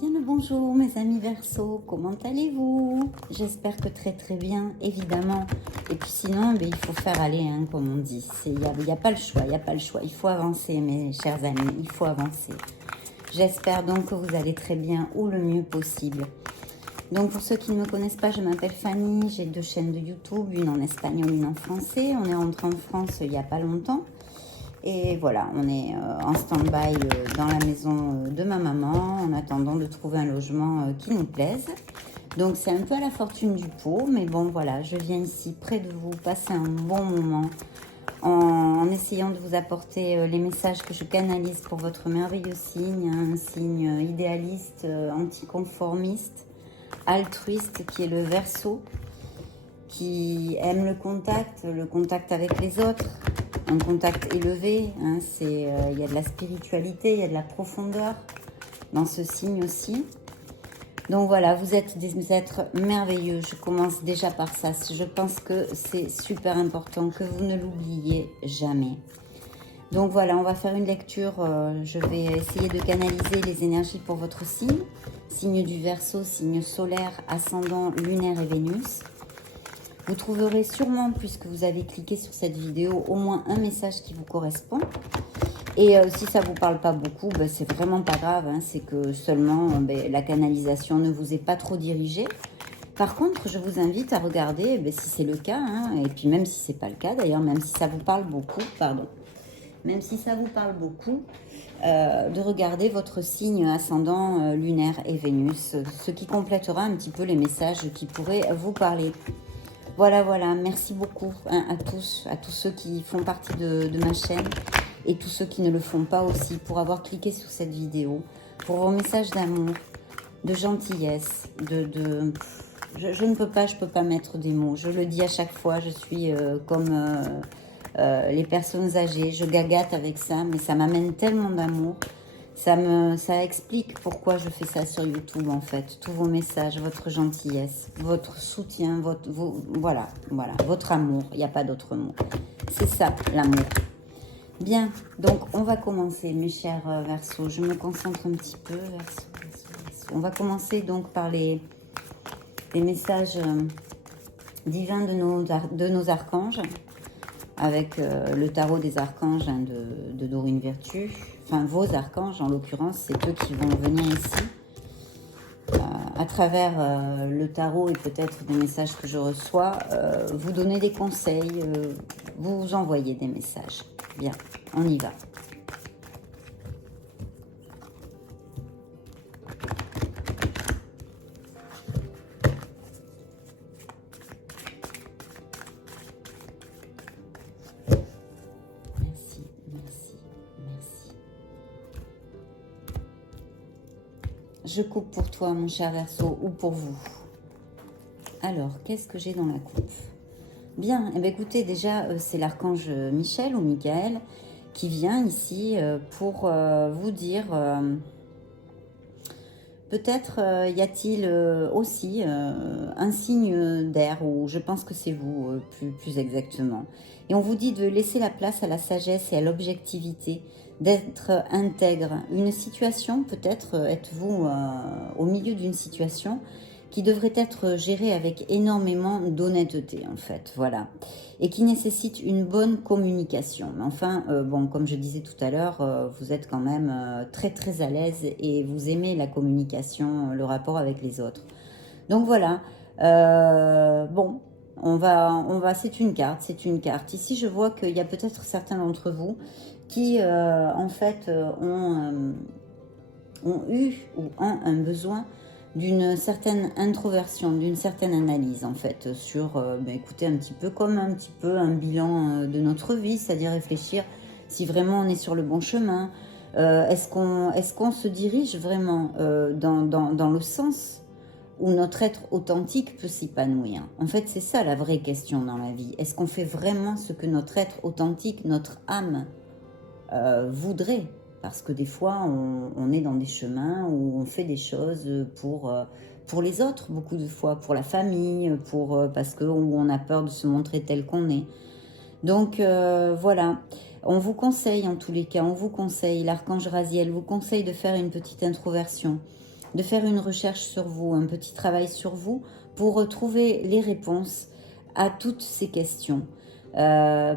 Bien le bonjour mes amis Verseau, comment allez-vous? J'espère que très bien, évidemment. Et puis sinon, il faut faire aller, hein, comme on dit. Il n'y a pas le choix, il faut avancer mes chers amis, il faut avancer. J'espère donc que vous allez très bien ou le mieux possible. Donc pour ceux qui ne me connaissent pas, je m'appelle Fanny, j'ai 2 chaînes de YouTube, une en espagnol, une en français. On est rentré en France il n'y a pas longtemps. Et voilà, on est en stand-by dans la maison de ma maman en attendant de trouver un logement qui nous plaise. Donc c'est un peu à la fortune du pot, mais bon voilà, je viens ici près de vous passer un bon moment en essayant de vous apporter les messages que je canalise pour votre merveilleux signe, un signe idéaliste, anticonformiste, altruiste qui est le Verseau, qui aime le contact avec les autres. Un contact élevé, hein, il y a de la spiritualité, il y a de la profondeur dans ce signe aussi. Donc voilà, vous êtes des êtres merveilleux, je commence déjà par ça. Je pense que c'est super important que vous ne l'oubliez jamais. Donc voilà, on va faire une lecture, je vais essayer de canaliser les énergies pour votre signe. Signe du Verseau, signe solaire, ascendant, lunaire et Vénus. Vous trouverez sûrement, puisque vous avez cliqué sur cette vidéo, au moins un message qui vous correspond. Et si ça ne vous parle pas beaucoup, c'est vraiment pas grave. Hein, c'est que seulement la canalisation ne vous est pas trop dirigée. Par contre, je vous invite à regarder, si c'est le cas, hein, et puis même si ce n'est pas le cas, d'ailleurs, même si ça vous parle beaucoup, même si ça vous parle beaucoup, de regarder votre signe ascendant lunaire et Vénus, ce qui complétera un petit peu les messages qui pourraient vous parler. Voilà, merci beaucoup, hein, à tous ceux qui font partie de ma chaîne et tous ceux qui ne le font pas aussi pour avoir cliqué sur cette vidéo, pour vos messages d'amour, de gentillesse, je ne peux pas mettre des mots, je le dis à chaque fois, je suis comme les personnes âgées, je gagate avec ça, mais ça m'amène tellement d'amour. Ça explique pourquoi je fais ça sur YouTube en fait. Tous vos messages, votre gentillesse, votre soutien, voilà, votre amour. Il n'y a pas d'autre mot. C'est ça, l'amour. Bien, donc on va commencer mes chers Verseaux. Je me concentre un petit peu. Verseau. On va commencer donc par les messages divins de nos archanges. Avec le tarot des archanges, hein, de Dorine Virtue. Enfin, vos archanges, en l'occurrence, c'est eux qui vont venir ici. À travers le tarot et peut-être des messages que je reçois, vous donner des conseils, vous envoyer des messages. Bien, on y va. Je coupe pour toi, mon cher Verseau, ou pour vous. Alors, qu'est-ce que j'ai dans la coupe? Bien, écoutez, déjà, c'est l'archange Michel ou Michael qui vient ici pour vous dire... peut-être y a-t-il aussi un signe d'air, ou je pense que c'est vous plus exactement. Et on vous dit de laisser la place à la sagesse et à l'objectivité, d'être intègre. Une situation, peut-être êtes-vous au milieu d'une situation qui devrait être gérée avec énormément d'honnêteté en fait, voilà. Et qui nécessite une bonne communication. Mais enfin, bon, comme je disais tout à l'heure, vous êtes quand même très à l'aise et vous aimez la communication, le rapport avec les autres. Donc voilà, bon, on va, c'est une carte. Ici, je vois qu'il y a peut-être certains d'entre vous qui, en fait, ont eu ou ont un besoin d'une certaine introversion, d'une certaine analyse en fait sur, écoutez, un petit peu comme un bilan de notre vie, c'est-à-dire réfléchir si vraiment on est sur le bon chemin, est-ce qu'on se dirige vraiment dans le sens où notre être authentique peut s'épanouir. En fait, c'est ça la vraie question dans la vie. Est-ce qu'on fait vraiment ce que notre être authentique, notre âme voudrait? Parce que des fois, on est dans des chemins où on fait des choses pour les autres, beaucoup de fois, pour la famille, parce qu'on a peur de se montrer tel qu'on est. Donc, voilà. On vous conseille, en tous les cas, l'archange Raziel vous conseille de faire une petite introversion, de faire une recherche sur vous, un petit travail sur vous pour trouver les réponses à toutes ces questions,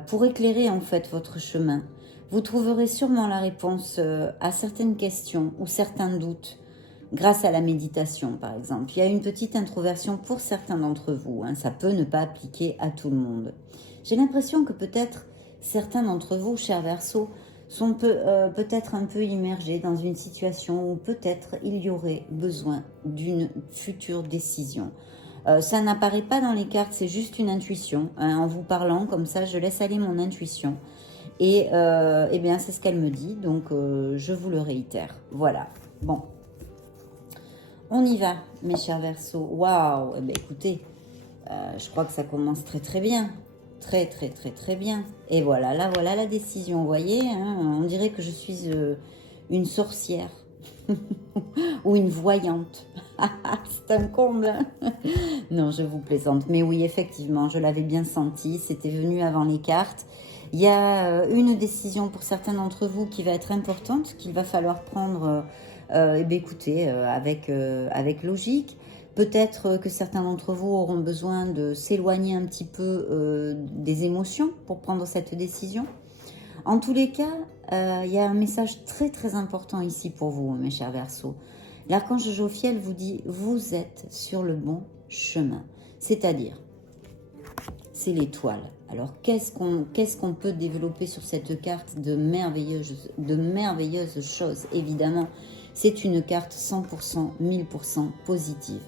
pour éclairer en fait votre chemin. Vous trouverez sûrement la réponse à certaines questions ou certains doutes grâce à la méditation par exemple. Il y a une petite introversion pour certains d'entre vous, hein, ça peut ne pas appliquer à tout le monde. J'ai l'impression que peut-être certains d'entre vous, chers Verseaux, sont peut-être un peu immergés dans une situation où peut-être il y aurait besoin d'une future décision. Ça n'apparaît pas dans les cartes, c'est juste une intuition. Hein, en vous parlant comme ça, je laisse aller mon intuition. Et eh bien, c'est ce qu'elle me dit, donc je vous le réitère. Voilà, bon. On y va, mes chers Verseaux. Waouh, eh bien, écoutez, je crois que ça commence très très bien. Très très très très bien. Et voilà, là voilà la décision, vous voyez, hein, on dirait que je suis une sorcière ou une voyante. C'est un comble. Hein. Non, je vous plaisante. Mais oui, effectivement, je l'avais bien senti, c'était venu avant les cartes. Il y a une décision pour certains d'entre vous qui va être importante, qu'il va falloir prendre, eh bien, écoutez, avec logique. Peut-être que certains d'entre vous auront besoin de s'éloigner un petit peu des émotions pour prendre cette décision. En tous les cas, il y a un message très très important ici pour vous, mes chers Verseaux. L'archange Jophiel vous dit, vous êtes sur le bon chemin. C'est-à-dire, c'est l'étoile. Alors, qu'est-ce qu'on peut développer sur cette carte de merveilleuses choses, évidemment. C'est une carte 100%, 1000% positive.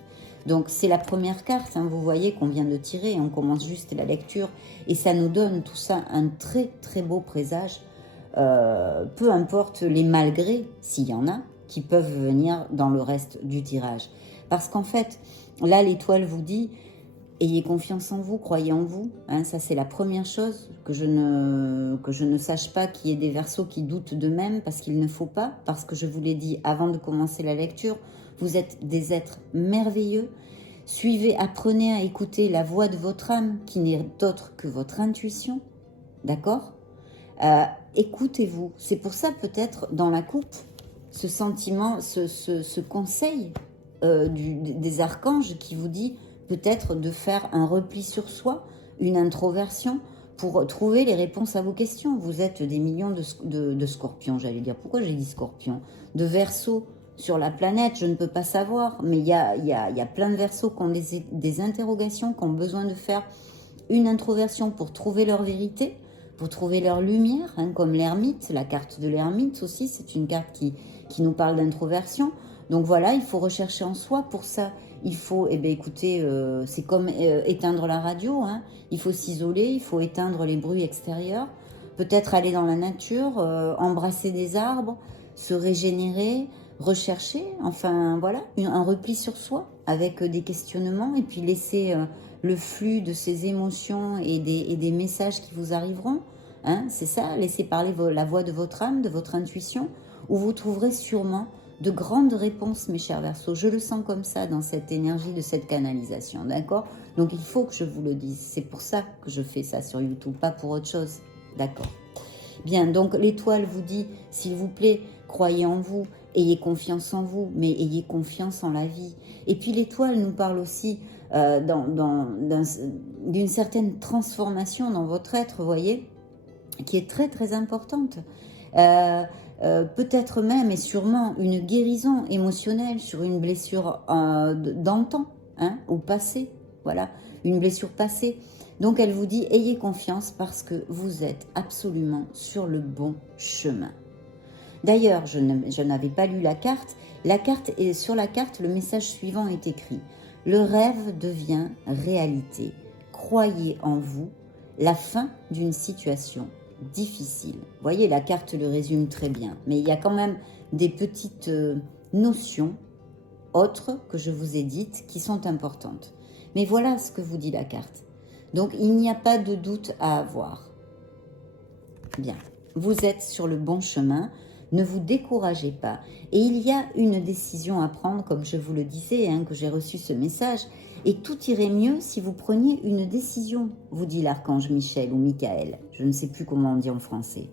Donc, c'est la première carte, hein, vous voyez qu'on vient de tirer, on commence juste la lecture, et ça nous donne tout ça un très très beau présage, peu importe les malgrés, s'il y en a, qui peuvent venir dans le reste du tirage. Parce qu'en fait, là, l'étoile vous dit, ayez confiance en vous, croyez en vous. Hein, ça, c'est la première chose, que je ne sache pas qu'il y ait des Verseaux qui doutent d'eux-mêmes, parce qu'il ne faut pas, parce que je vous l'ai dit avant de commencer la lecture, vous êtes des êtres merveilleux. Suivez, apprenez à écouter la voix de votre âme, qui n'est autre que votre intuition. D'accord ? Écoutez-vous. C'est pour ça, peut-être, dans la coupe, ce sentiment, ce conseil des archanges qui vous dit peut-être de faire un repli sur soi, une introversion, pour trouver les réponses à vos questions. Vous êtes des millions de scorpions, j'allais dire. Pourquoi j'ai dit scorpions? De Verseaux sur la planète, je ne peux pas savoir, mais il y a plein de Verseaux qui ont des interrogations, qui ont besoin de faire une introversion pour trouver leur vérité, pour trouver leur lumière, hein, comme l'ermite, la carte de l'ermite aussi, c'est une carte qui nous parle d'introversion. Donc voilà, il faut rechercher en soi. Pour ça, il faut, eh bien, écoutez, c'est comme éteindre la radio, hein. Il faut s'isoler, il faut éteindre les bruits extérieurs, peut-être aller dans la nature, embrasser des arbres, se régénérer, rechercher, enfin voilà, un repli sur soi avec des questionnements et puis laisser le flux de ces émotions et des messages qui vous arriveront. Hein, c'est ça, laissez parler la voix de votre âme, de votre intuition, où vous trouverez sûrement de grandes réponses, mes chers Verseaux. Je le sens comme ça dans cette énergie de cette canalisation, d'accord? Donc il faut que je vous le dise. C'est pour ça que je fais ça sur YouTube, pas pour autre chose, d'accord? Bien, donc l'étoile vous dit, s'il vous plaît, croyez en vous, ayez confiance en vous, mais ayez confiance en la vie. Et puis l'étoile nous parle aussi d'une certaine transformation dans votre être, vous voyez, qui est très très importante. Peut-être même et sûrement une guérison émotionnelle sur une blessure d'antan, hein, au passé, voilà, une blessure passée. Donc elle vous dit, ayez confiance parce que vous êtes absolument sur le bon chemin. D'ailleurs, je n'avais pas lu la carte. Et sur la carte, le message suivant est écrit. Le rêve devient réalité. Croyez en vous, la fin d'une situation difficile. Vous voyez, la carte le résume très bien. Mais il y a quand même des petites notions autres que je vous ai dites qui sont importantes. Mais voilà ce que vous dit la carte. Donc, il n'y a pas de doute à avoir. Bien, vous êtes sur le bon chemin. Ne vous découragez pas. Et il y a une décision à prendre, comme je vous le disais, hein, que j'ai reçu ce message. Et tout irait mieux si vous preniez une décision, vous dit l'archange Michel ou Michael. Je ne sais plus comment on dit en français.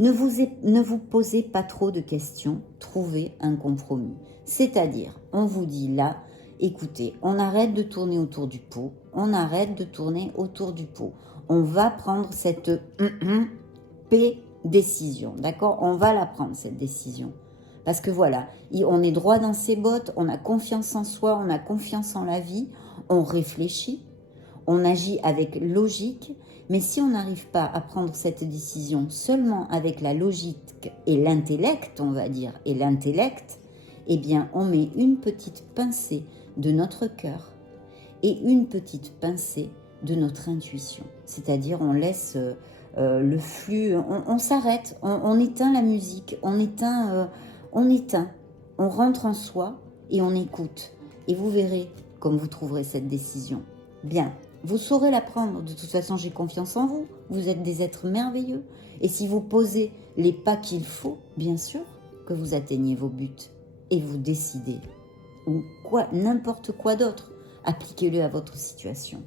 Ne vous posez pas trop de questions, trouvez un compromis. C'est-à-dire, on vous dit là, écoutez, on arrête de tourner autour du pot, on arrête de tourner autour du pot. On va prendre cette décision, d'accord? On va la prendre, cette décision. Parce que voilà, on est droit dans ses bottes, on a confiance en soi, on a confiance en la vie, on réfléchit, on agit avec logique, mais si on n'arrive pas à prendre cette décision seulement avec la logique et l'intellect, on va dire, et l'intellect, eh bien, on met une petite pincée de notre cœur et une petite pincée de notre intuition. C'est-à-dire, on laisse le flux, on s'arrête, on éteint la musique, on éteint, on rentre en soi et on écoute. Et vous verrez comme vous trouverez cette décision. Bien, vous saurez la prendre. De toute façon, j'ai confiance en vous. Vous êtes des êtres merveilleux. Et si vous posez les pas qu'il faut, bien sûr que vous atteignez vos buts. Et vous décidez. Ou quoi, n'importe quoi d'autre. Appliquez-le à votre situation.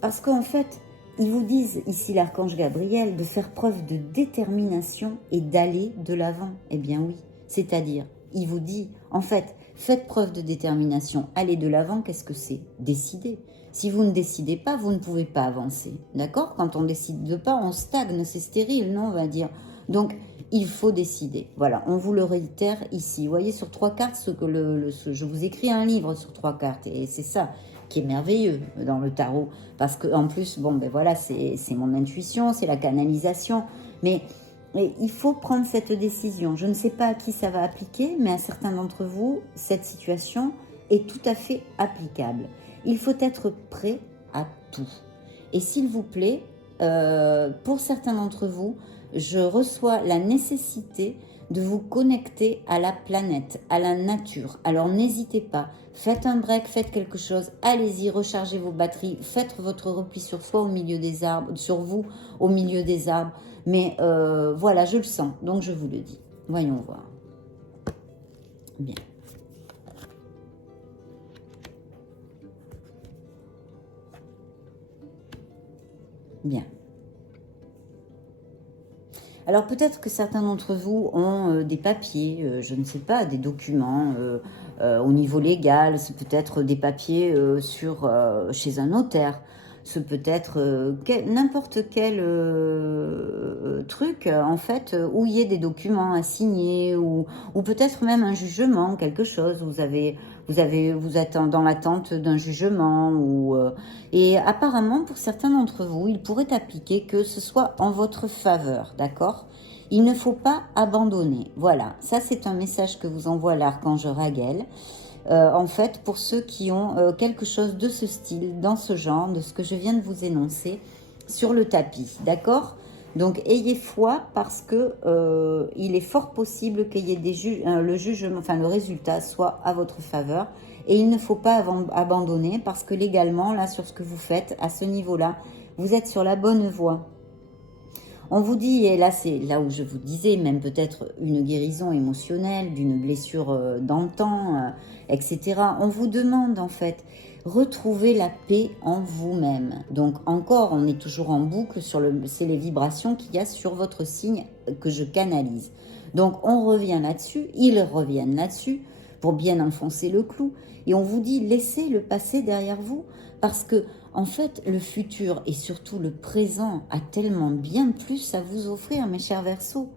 Parce qu'en fait, ils vous disent, ici l'archange Gabriel, de faire preuve de détermination et d'aller de l'avant. Eh bien oui, c'est-à-dire, il vous dit, en fait, faites preuve de détermination, allez de l'avant, qu'est-ce que c'est? Décidez. Si vous ne décidez pas, vous ne pouvez pas avancer. D'accord? Quand on décide pas, on stagne, c'est stérile, non, on va dire. Donc, il faut décider. Voilà, on vous le réitère ici. Vous voyez, sur 3 cartes, je vous écris un livre sur 3 cartes, et c'est ça qui est merveilleux dans le tarot. Parce qu'en plus, bon, ben voilà, c'est mon intuition, c'est la canalisation, mais il faut prendre cette décision. Je ne sais pas à qui ça va appliquer, mais à certains d'entre vous, cette situation est tout à fait applicable. Il faut être prêt à tout. Et s'il vous plaît, pour certains d'entre vous, je reçois la nécessité de vous connecter à la planète, à la nature. Alors n'hésitez pas, faites un break, faites quelque chose, allez-y, rechargez vos batteries, faites votre repli sur soi au milieu des arbres, sur vous au milieu des arbres. Mais voilà, je le sens, donc je vous le dis. Voyons voir. Bien. Bien. Alors peut-être que certains d'entre vous ont des papiers, je ne sais pas, des documents au niveau légal, c'est peut-être des papiers chez un notaire, c'est peut-être n'importe quel truc en fait où il y ait des documents à signer ou peut-être même un jugement, quelque chose, vous êtes dans l'attente d'un jugement et apparemment pour certains d'entre vous, il pourrait appliquer que ce soit en votre faveur, d'accord? Il ne faut pas abandonner. Voilà, ça c'est un message que vous envoie l'archange Raguel. En fait, pour ceux qui ont quelque chose de ce style, dans ce genre, de ce que je viens de vous énoncer, sur le tapis, d'accord? Donc, ayez foi parce que il est fort possible qu'il y ait le jugement, enfin le résultat soit à votre faveur. Et il ne faut pas abandonner parce que légalement, là, sur ce que vous faites, à ce niveau-là, vous êtes sur la bonne voie. On vous dit, et là c'est là où je vous disais, même peut-être une guérison émotionnelle, d'une blessure d'antan, etc. On vous demande en fait, retrouvez la paix en vous-même. Donc encore, on est toujours en boucle, c'est les vibrations qu'il y a sur votre signe que je canalise. Donc on revient là-dessus, ils reviennent là-dessus pour bien enfoncer le clou. Et on vous dit, laissez le passé derrière vous parce que en fait, le futur et surtout le présent a tellement bien plus à vous offrir, mes chers Verseaux.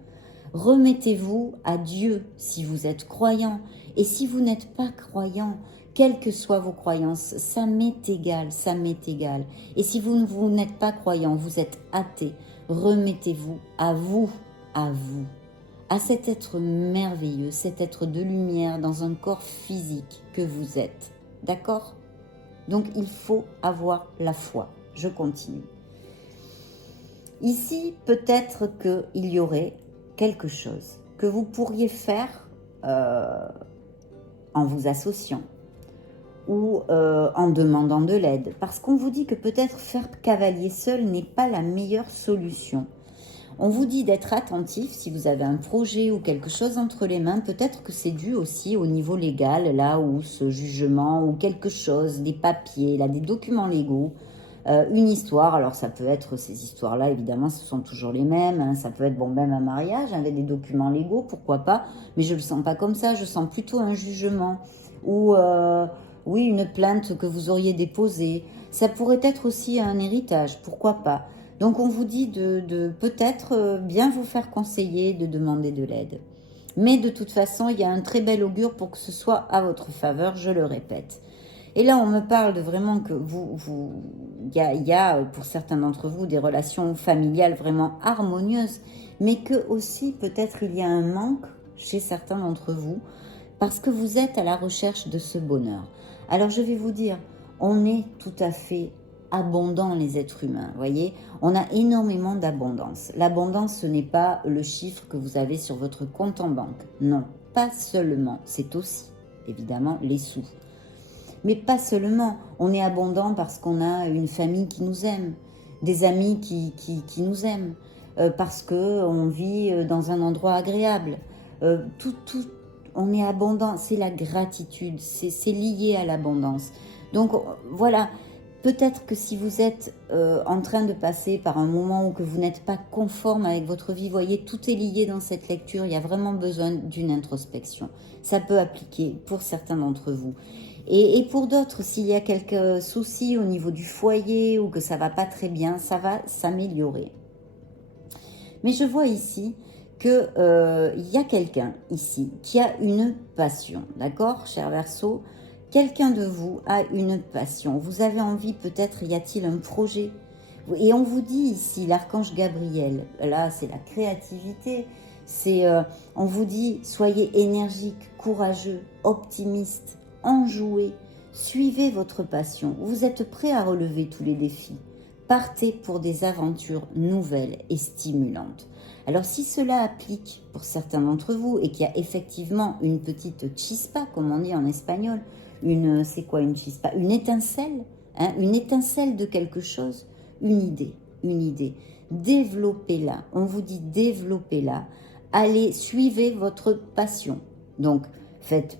Remettez-vous à Dieu si vous êtes croyant. Et si vous n'êtes pas croyant, quelles que soient vos croyances, ça m'est égal, ça m'est égal. Et si vous n'êtes pas croyant, vous êtes athée, remettez-vous à vous, à cet être merveilleux, cet être de lumière dans un corps physique que vous êtes. D'accord ? Donc, il faut avoir la foi. Je continue. Ici, peut-être qu'il y aurait quelque chose que vous pourriez faire en vous associant ou en demandant de l'aide. Parce qu'on vous dit que peut-être faire cavalier seul n'est pas la meilleure solution. On vous dit d'être attentif si vous avez un projet ou quelque chose entre les mains. Peut-être que c'est dû aussi au niveau légal, là où ce jugement ou quelque chose, des papiers, là, des documents légaux, une histoire. Alors ça peut être ces histoires-là, évidemment, ce sont toujours les mêmes. Hein. Ça peut être bon, même un mariage avec des documents légaux, pourquoi pas. Mais je le sens pas comme ça. Je sens plutôt un jugement ou oui, une plainte que vous auriez déposée. Ça pourrait être aussi un héritage, pourquoi pas. Donc on vous dit de peut-être bien vous faire conseiller, de demander de l'aide. Mais de toute façon, il y a un très bel augure pour que ce soit à votre faveur, je le répète. Et là, on me parle de vraiment que il y a pour certains d'entre vous des relations familiales vraiment harmonieuses, mais que aussi peut-être il y a un manque chez certains d'entre vous parce que vous êtes à la recherche de ce bonheur. Alors je vais vous dire, on est tout à fait abondants les êtres humains, voyez, on a énormément d'abondance. L'abondance, ce n'est pas le chiffre que vous avez sur votre compte en banque, non, pas seulement, c'est aussi évidemment les sous. Mais pas seulement, on est abondant parce qu'on a une famille qui nous aime, des amis qui nous aiment, parce qu'on vit dans un endroit agréable. On est abondant, c'est la gratitude, c'est lié à l'abondance. Donc voilà, peut-être que si vous êtes en train de passer par un moment où que vous n'êtes pas conforme avec votre vie, voyez, tout est lié dans cette lecture, il y a vraiment besoin d'une introspection. Ça peut appliquer pour certains d'entre vous. Et pour d'autres, s'il y a quelques soucis au niveau du foyer ou que ça va pas très bien, ça va s'améliorer. Mais je vois ici qu'il y a quelqu'un ici qui a une passion, d'accord, cher Verseau? Quelqu'un de vous a une passion. Vous avez envie, peut-être, y a-t-il un projet? Et on vous dit ici, l'archange Gabriel, là c'est la créativité, on vous dit, soyez énergique, courageux, optimiste, enjoué, suivez votre passion, vous êtes prêt à relever tous les défis, partez pour des aventures nouvelles et stimulantes. Alors si cela applique pour certains d'entre vous et qu'il y a effectivement une petite chispa, comme on dit en espagnol, c'est quoi une chispa? Une étincelle, hein, une étincelle de quelque chose, une idée, développez-la, on vous dit développez-la, allez, suivez votre passion, donc faites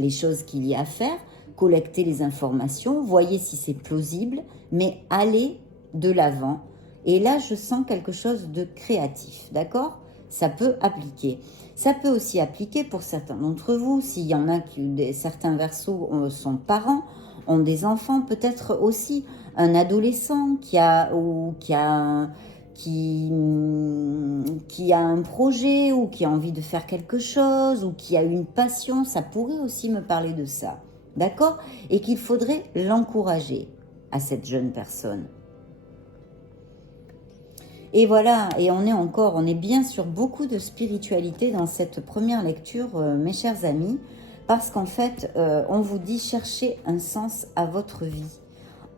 les choses qu'il y a à faire, collectez les informations, voyez si c'est plausible, mais allez de l'avant. Et là, je sens quelque chose de créatif, d'accord? Ça peut appliquer. Ça peut aussi appliquer pour certains d'entre vous, s'il y en a certains Verseaux sont parents, ont des enfants, peut-être aussi un adolescent qui a un projet ou qui a envie de faire quelque chose ou qui a une passion, ça pourrait aussi me parler de ça, d'accord? Et qu'il faudrait l'encourager à cette jeune personne. Et voilà, et on est bien sur beaucoup de spiritualité dans cette première lecture, mes chers amis, parce qu'en fait, on vous dit cherchez un sens à votre vie.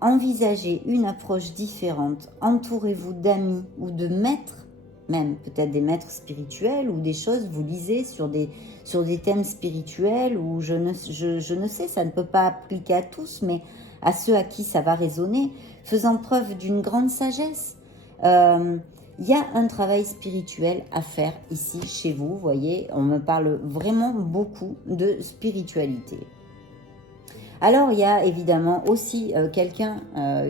Envisagez une approche différente, entourez-vous d'amis ou de maîtres, même peut-être des maîtres spirituels ou des choses, vous lisez sur des thèmes spirituels ou je ne sais, ça ne peut pas appliquer à tous, mais à ceux à qui ça va résonner, faisant preuve d'une grande sagesse. Il y a un travail spirituel à faire ici chez vous, vous voyez, on me parle vraiment beaucoup de spiritualité. Alors il y a évidemment aussi quelqu'un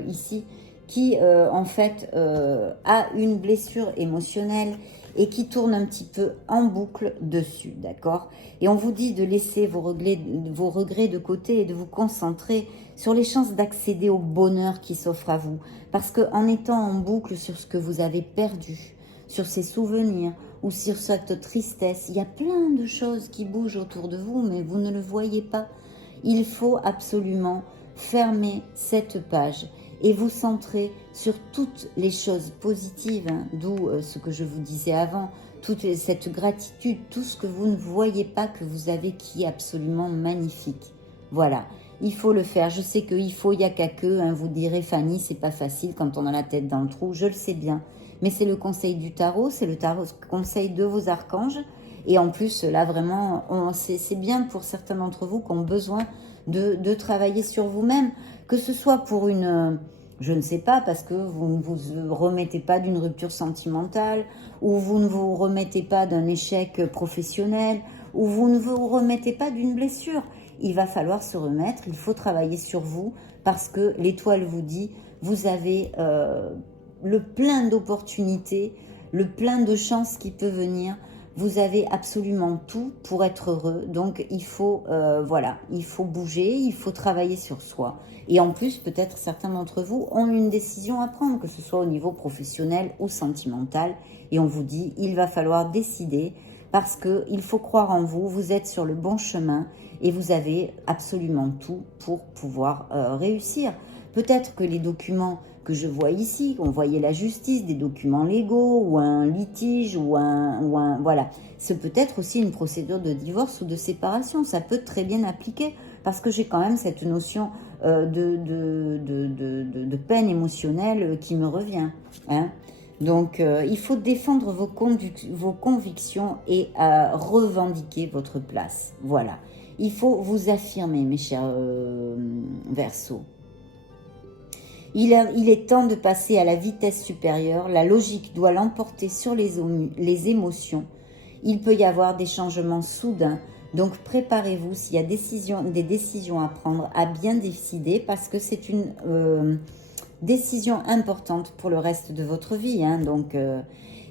ici qui en fait a une blessure émotionnelle et qui tourne un petit peu en boucle dessus, d'accord? Et on vous dit de laisser vos regrets de côté et de vous concentrer sur les chances d'accéder au bonheur qui s'offre à vous. Parce qu'en étant en boucle sur ce que vous avez perdu, sur ces souvenirs ou sur cette tristesse, il y a plein de choses qui bougent autour de vous, mais vous ne le voyez pas. Il faut absolument fermer cette page et vous centrer sur toutes les choses positives, hein, d'où ce que je vous disais avant, toute cette gratitude, tout ce que vous ne voyez pas que vous avez qui est absolument magnifique. Voilà, il faut le faire. Je sais qu'il n'y a qu'à que, hein, vous direz Fanny, c'est pas facile quand on a la tête dans le trou, je le sais bien. Mais c'est le conseil du tarot, c'est le conseil de vos archanges. Et en plus, là vraiment, c'est bien pour certains d'entre vous qui ont besoin de travailler sur vous-même, que ce soit pour je ne sais pas, parce que vous ne vous remettez pas d'une rupture sentimentale, ou vous ne vous remettez pas d'un échec professionnel, ou vous ne vous remettez pas d'une blessure. Il va falloir se remettre, il faut travailler sur vous, parce que l'étoile vous dit vous avez le plein d'opportunités, le plein de chances qui peut venir. Vous avez absolument tout pour être heureux. Donc, il faut, voilà, il faut bouger, il faut travailler sur soi. Et en plus, peut-être certains d'entre vous ont une décision à prendre, que ce soit au niveau professionnel ou sentimental. Et on vous dit, il va falloir décider parce qu'il faut croire en vous. Vous êtes sur le bon chemin et vous avez absolument tout pour pouvoir réussir. Peut-être que les documents que je vois ici, on voyait la justice, des documents légaux ou un litige ou un voilà, c'est peut-être aussi une procédure de divorce ou de séparation. Ça peut très bien appliquer parce que j'ai quand même cette notion de peine émotionnelle qui me revient. Hein. Donc, il faut défendre vos convictions et revendiquer votre place. Voilà. Il faut vous affirmer, mes chers Verseaux. Il est temps de passer à la vitesse supérieure. La logique doit l'emporter sur les émotions. Il peut y avoir des changements soudains. Donc préparez-vous s'il y a des décisions à prendre, à bien décider parce que c'est une décision importante pour le reste de votre vie. Hein, donc,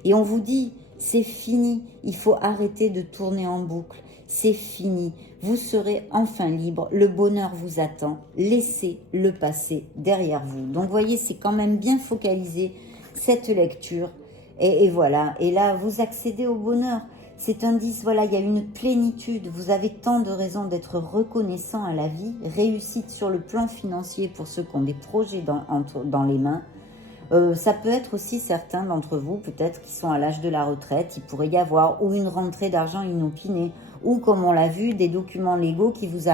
et on vous dit, c'est fini. Il faut arrêter de tourner en boucle. C'est fini. Vous serez enfin libre. Le bonheur vous attend. Laissez le passé derrière vous. Donc, vous voyez, c'est quand même bien focalisé cette lecture. Et voilà. Et là, vous accédez au bonheur. C'est un 10. Voilà, il y a une plénitude. Vous avez tant de raisons d'être reconnaissant à la vie. Réussite sur le plan financier pour ceux qui ont des projets dans les mains. Ça peut être aussi certains d'entre vous, peut-être, qui sont à l'âge de la retraite. Il pourrait y avoir ou une rentrée d'argent inopinée, ou comme on l'a vu, des documents légaux qui vous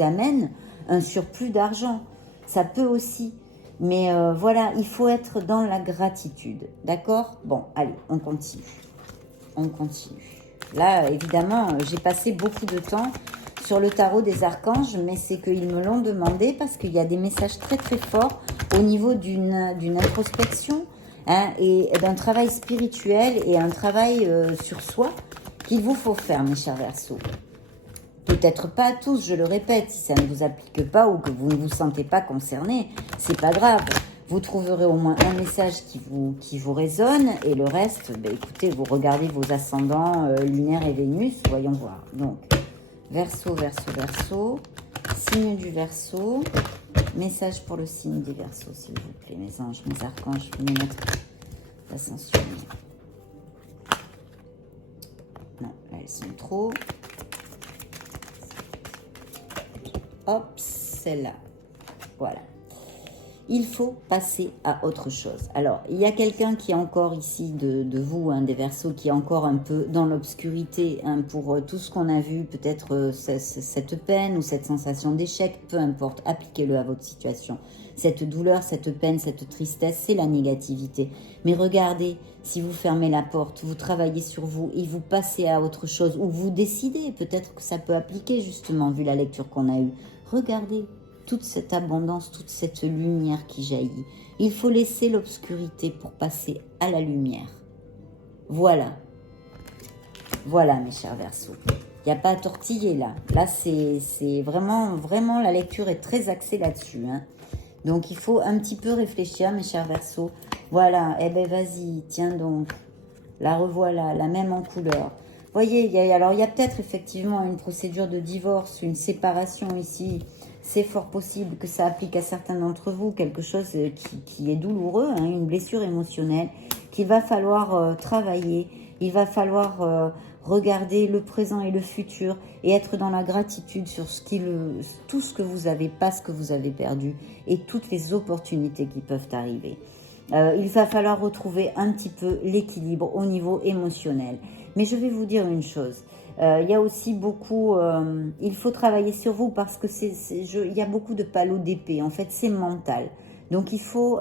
amènent un surplus d'argent. Ça peut aussi. Mais voilà, il faut être dans la gratitude. D'accord? Bon, allez, on continue. On continue. Là, évidemment, j'ai passé beaucoup de temps sur le tarot des archanges, mais c'est qu'ils me l'ont demandé parce qu'il y a des messages très très forts au niveau d'une introspection hein, et d'un travail spirituel et un travail sur soi qu'il vous faut faire, mes chers Verseaux. Peut-être pas à tous, je le répète, si ça ne vous applique pas ou que vous ne vous sentez pas concerné, c'est pas grave. Vous trouverez au moins un message qui vous résonne et le reste, ben écoutez, vous regardez vos ascendants lunaire et Vénus, voyons voir. Donc, Verseau, Verseau, Verseau, signe du Verseau, message pour le signe des Verseaux, s'il vous plaît, mes anges, mes archanges, mes maîtres d'ascension. Non, là elles sont trop. Hop, celle-là. Voilà. Il faut passer à autre chose. Alors, il y a quelqu'un qui est encore ici de vous, hein, des Verseaux, qui est encore un peu dans l'obscurité hein, pour tout ce qu'on a vu, peut-être cette peine ou cette sensation d'échec, peu importe, appliquez-le à votre situation. Cette douleur, cette peine, cette tristesse, c'est la négativité. Mais regardez, si vous fermez la porte, vous travaillez sur vous et vous passez à autre chose, ou vous décidez, peut-être que ça peut appliquer justement, vu la lecture qu'on a eue. Regardez. Toute cette abondance, toute cette lumière qui jaillit. Il faut laisser l'obscurité pour passer à la lumière. Voilà. Voilà, mes chers Verseaux. Il n'y a pas à tortiller là. Là, c'est vraiment, vraiment, la lecture est très axée là-dessus. Hein. Donc, il faut un petit peu réfléchir, mes chers Verseaux. Voilà. Eh ben, vas-y, tiens donc. La revoilà, la même en couleur. Voyez, il y a peut-être effectivement une procédure de divorce, une séparation ici. C'est fort possible que ça applique à certains d'entre vous quelque chose qui est douloureux, hein, une blessure émotionnelle qu'il va falloir travailler. Il va falloir regarder le présent et le futur et être dans la gratitude sur tout ce que vous avez, pas ce que vous avez perdu et toutes les opportunités qui peuvent arriver. Il va falloir retrouver un petit peu l'équilibre au niveau émotionnel. Mais je vais vous dire une chose. Il y a aussi beaucoup... il faut travailler sur vous parce que il y a beaucoup de palos d'épée. En fait, c'est mental. Donc, il faut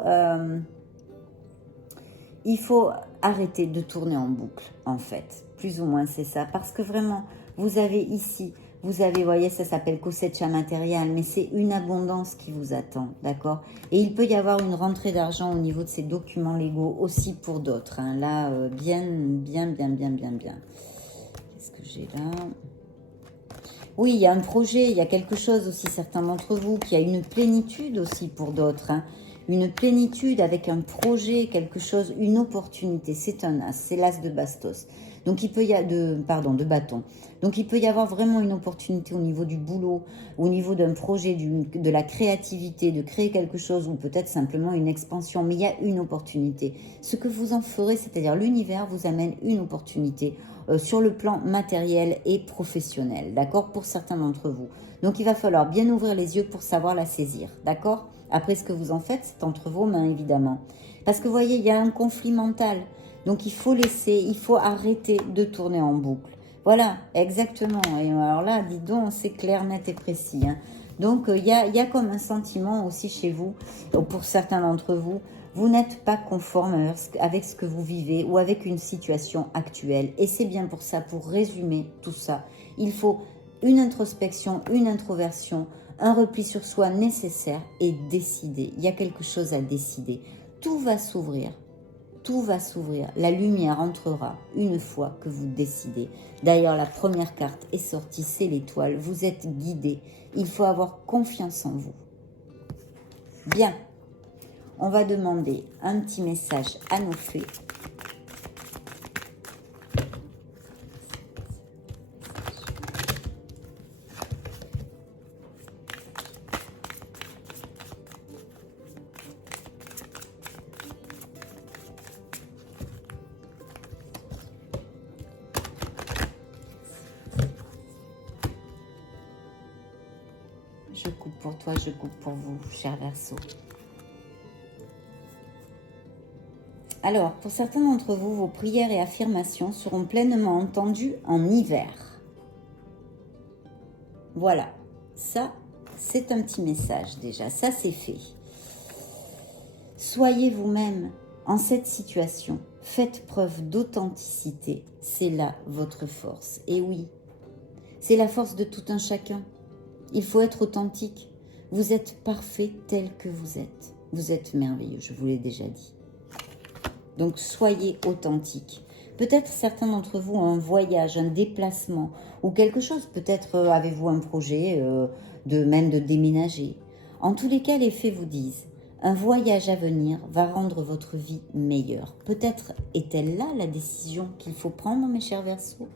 arrêter de tourner en boucle, en fait. Plus ou moins, c'est ça. Parce que vraiment, vous avez ici... Vous avez, voyez, ça s'appelle cosecha matérielle, mais c'est une abondance qui vous attend, d'accord? Et il peut y avoir une rentrée d'argent au niveau de ces documents légaux aussi pour d'autres. Hein. Là, bien. Qu'est-ce que j'ai là? Oui, il y a un projet, il y a quelque chose aussi, certains d'entre vous, qui a une plénitude aussi pour d'autres. Hein. une plénitude avec un projet, quelque chose, une opportunité. C'est un as, c'est l'as de bastos. Donc il peut y avoir de bâton. Donc il peut y avoir vraiment une opportunité au niveau du boulot, au niveau d'un projet, de la créativité, de créer quelque chose ou peut-être simplement une expansion. Mais il y a une opportunité. Ce que vous en ferez, c'est-à-dire l'univers vous amène une opportunité sur le plan matériel et professionnel, d'accord, pour certains d'entre vous. Donc il va falloir bien ouvrir les yeux pour savoir la saisir, d'accord. Après ce que vous en faites, c'est entre vos mains évidemment. Parce que vous voyez, il y a un conflit mental. Donc il faut laisser, il faut arrêter de tourner en boucle. Voilà, exactement. Et alors là, dis donc, c'est clair, net et précis. Hein. Donc il y a comme un sentiment aussi chez vous, pour certains d'entre vous, vous n'êtes pas conforme avec ce que vous vivez ou avec une situation actuelle. Et c'est bien pour ça, pour résumer tout ça, il faut une introspection, une introversion, un repli sur soi nécessaire et décider. Il y a quelque chose à décider. Tout va s'ouvrir. Tout va s'ouvrir. La lumière entrera une fois que vous décidez. D'ailleurs, la première carte est sortie, c'est l'étoile. Vous êtes guidé. Il faut avoir confiance en vous. Bien. On va demander un petit message à nos fées. Je coupe pour toi, je coupe pour vous, cher Verseau. Alors, pour certains d'entre vous, vos prières et affirmations seront pleinement entendues en hiver. Voilà, ça, c'est un petit message déjà, ça c'est fait. Soyez vous-même en cette situation, faites preuve d'authenticité, c'est là votre force. Et oui, c'est la force de tout un chacun. Il faut être authentique. Vous êtes parfait tel que vous êtes. Vous êtes merveilleux, je vous l'ai déjà dit. Donc soyez authentique. Peut-être certains d'entre vous ont un voyage, un déplacement ou quelque chose. Peut-être avez-vous un projet même de déménager. En tous les cas, les fées vous disent, un voyage à venir va rendre votre vie meilleure. Peut-être est-elle là la décision qu'il faut prendre, mes chers Verseaux?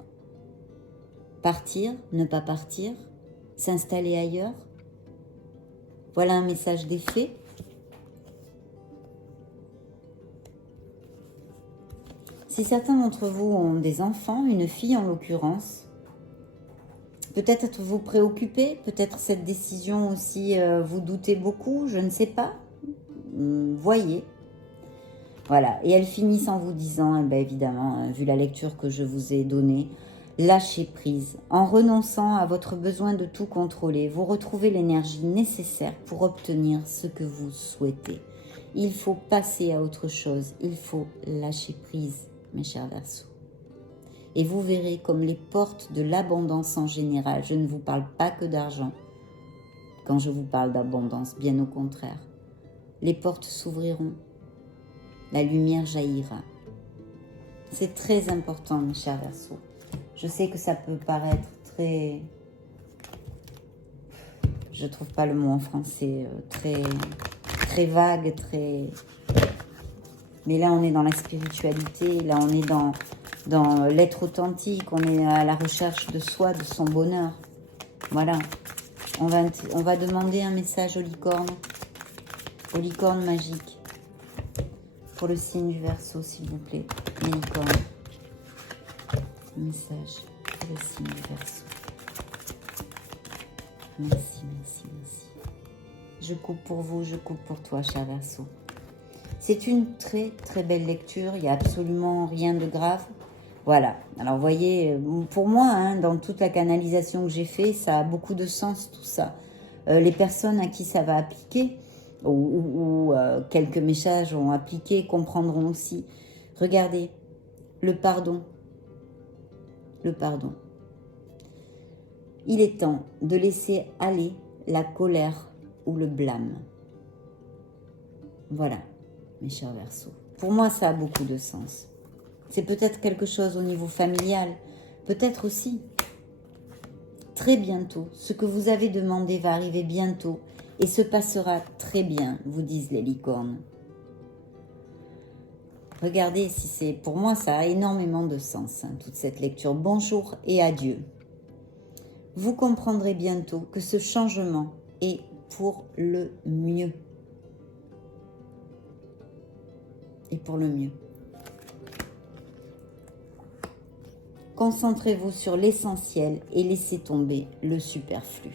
Partir, ne pas partir, s'installer ailleurs. Voilà un message des fées. Si certains d'entre vous ont des enfants, une fille en l'occurrence, peut-être êtes-vous préoccupé, peut-être cette décision aussi vous doutez beaucoup, je ne sais pas. Voyez. Voilà, et elles finissent en vous disant, eh bien évidemment, vu la lecture que je vous ai donnée, lâchez prise. En renonçant à votre besoin de tout contrôler, vous retrouvez l'énergie nécessaire pour obtenir ce que vous souhaitez. Il faut passer à autre chose, il faut lâcher prise, mes chers Verseaux. Et vous verrez comme les portes de l'abondance en général, je ne vous parle pas que d'argent quand je vous parle d'abondance, bien au contraire. Les portes s'ouvriront, la lumière jaillira. C'est très important, mes chers Verseaux. Je sais que ça peut paraître très... Je ne trouve pas le mot en français, très vague, très... Mais là, on est dans la spiritualité, là, on est dans l'être authentique, on est à la recherche de soi, de son bonheur. Voilà. On va demander un message aux licornes magiques, pour le signe du Verseau, s'il vous plaît, les licornes. Un message pour le signe du Verseau. Merci, merci, merci. Je coupe pour vous, je coupe pour toi, cher Verseau. C'est une très très belle lecture, il n'y a absolument rien de grave. Voilà, alors vous voyez, pour moi, hein, dans toute la canalisation que j'ai fait, ça a beaucoup de sens tout ça. Les personnes à qui ça va appliquer, ou quelques messages ont appliqué, comprendront aussi. Regardez, le pardon. Le pardon. Il est temps de laisser aller la colère ou le blâme. Voilà. Mes chers Verseaux. Pour moi, ça a beaucoup de sens. C'est peut-être quelque chose au niveau familial, peut-être aussi. Très bientôt, ce que vous avez demandé va arriver bientôt et se passera très bien, vous disent les licornes. Regardez si c'est... Pour moi, ça a énormément de sens, hein, toute cette lecture. Bonjour et adieu. Vous comprendrez bientôt que ce changement est pour le mieux. Et pour le mieux. Concentrez-vous sur l'essentiel et laissez tomber le superflu.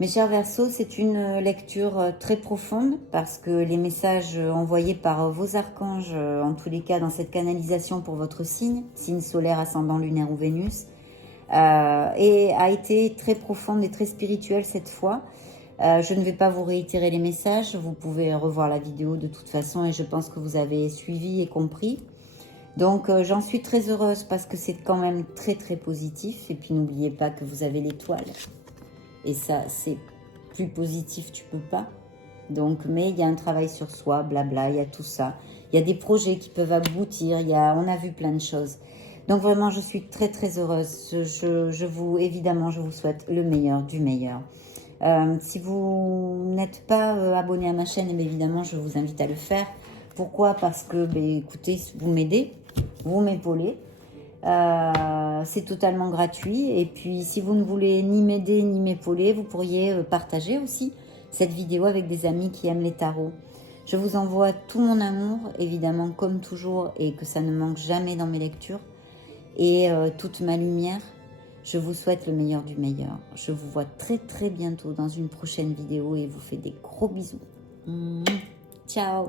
Mes chers Verseaux, c'est une lecture très profonde parce que les messages envoyés par vos archanges, en tous les cas dans cette canalisation pour votre signe solaire, ascendant, lunaire ou Vénus, a été très profonde et très spirituelle cette fois. Je ne vais pas vous réitérer les messages, vous pouvez revoir la vidéo de toute façon et je pense que vous avez suivi et compris. Donc j'en suis très heureuse parce que c'est quand même très très positif. Et puis n'oubliez pas que vous avez l'étoile. Et ça, c'est plus positif, tu peux pas. Donc, mais il y a un travail sur soi, blabla, il y a tout ça. Il y a des projets qui peuvent aboutir, on a vu plein de choses. Donc vraiment, je suis très très heureuse. Évidemment, je vous souhaite le meilleur du meilleur. Si vous n'êtes pas abonné à ma chaîne, bien évidemment, je vous invite à le faire. Pourquoi? Parce que, écoutez, vous m'aidez, vous m'épaulez. C'est totalement gratuit. Et puis, si vous ne voulez ni m'aider ni m'épauler, vous pourriez partager aussi cette vidéo avec des amis qui aiment les tarots. Je vous envoie tout mon amour, évidemment, comme toujours, et que ça ne manque jamais dans mes lectures. Et toute ma lumière. Je vous souhaite le meilleur du meilleur. Je vous vois très très bientôt dans une prochaine vidéo et vous fais des gros bisous. Ciao.